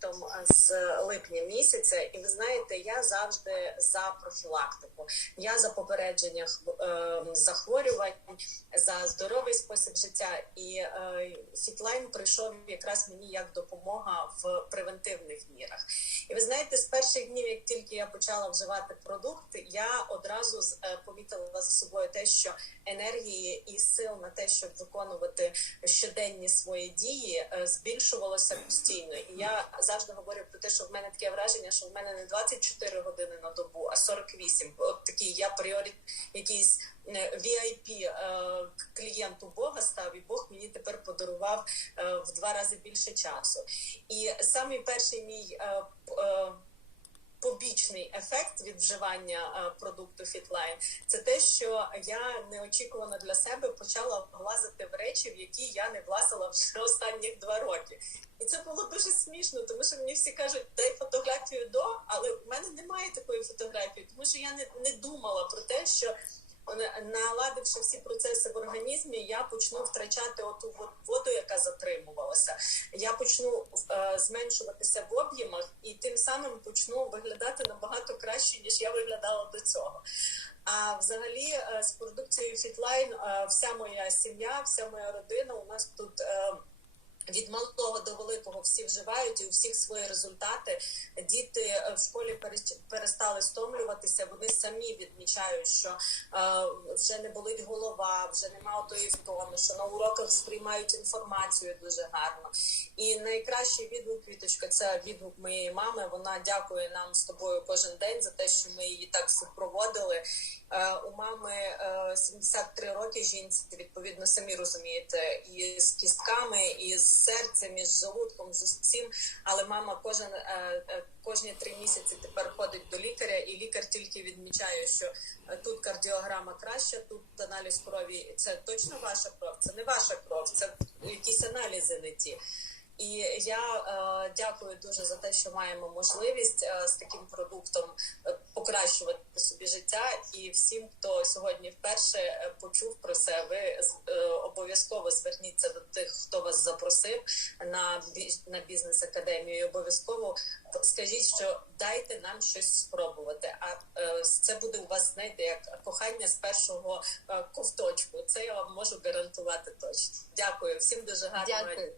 продуктом з липня місяця, і ви знаєте, я завжди за профілактику. Я за попередження хв- е, захворювань, за здоровий спосіб життя. І е, Фітлайн прийшов якраз мені як допомога в превентивних мірах. І ви знаєте, з перших днів, як тільки я почала вживати продукт, я одразу е, помітила за собою те, що енергії і сил на те, щоб виконувати щоденні свої дії, е, збільшувалося постійно. І я завжди говорю про те, що в мене таке враження, що в мене не 24 години на добу, а 48. От такий я пріорі якийсь е, VIP е, клієнт у Бога став, і Бог мені подарував е, в два рази більше часу. І самий перший мій е, е, побічний ефект від вживання продукту Fitline – це те, що я неочікувано для себе почала влазити в речі, в які я не влазила вже останніх два роки. І це було дуже смішно, тому що мені всі кажуть, дай фотографію до, але в мене немає такої фотографії, тому що я не, не думала про те, що наладивши всі процеси в організмі, я почну втрачати оту вод- воду, яка затримувалася. Я почну е, зменшуватися в об'ємах і тим самим почну виглядати набагато краще, ніж я виглядала до цього. А взагалі е, з продукцією Fitline е, вся моя сім'я, вся моя родина у нас тут. е, від малого до великого всі вживають і у всіх свої результати. Діти е, в школі перестали стомлюватися. Вони самі відмічають, що е, вже не болить голова, вже немає тої втоми, що на уроках сприймають інформацію дуже гарно. І найкращий відгук квіточка це відгук моєї мами. Вона дякує нам з тобою кожен день за те, що ми її так супроводили. Е, У мами е, 73 роки жінці, відповідно, самі розумієте, і з кістками, і з серцем, і з желудком, з усім. Але мама кожен е, е, кожні три місяці тепер ходить до лікаря, і лікар тільки відмічає, що е, тут кардіограма краща, тут аналіз крові. Це точно ваша кров, це не ваша кров, це якісь аналізи не ті. І я дякую дуже за те, що маємо можливість з таким продуктом покращувати собі життя. І всім, хто сьогодні вперше е, почув про це, ви е, обов'язково зверніться до тих, хто вас запросив на на бізнес академію. І обов'язково скажіть, що дайте нам щось спробувати. А е, це буде у вас, знаєте, як кохання з першого ковточку. Це я вам можу гарантувати точно. Дякую всім дуже гарного. Дякую.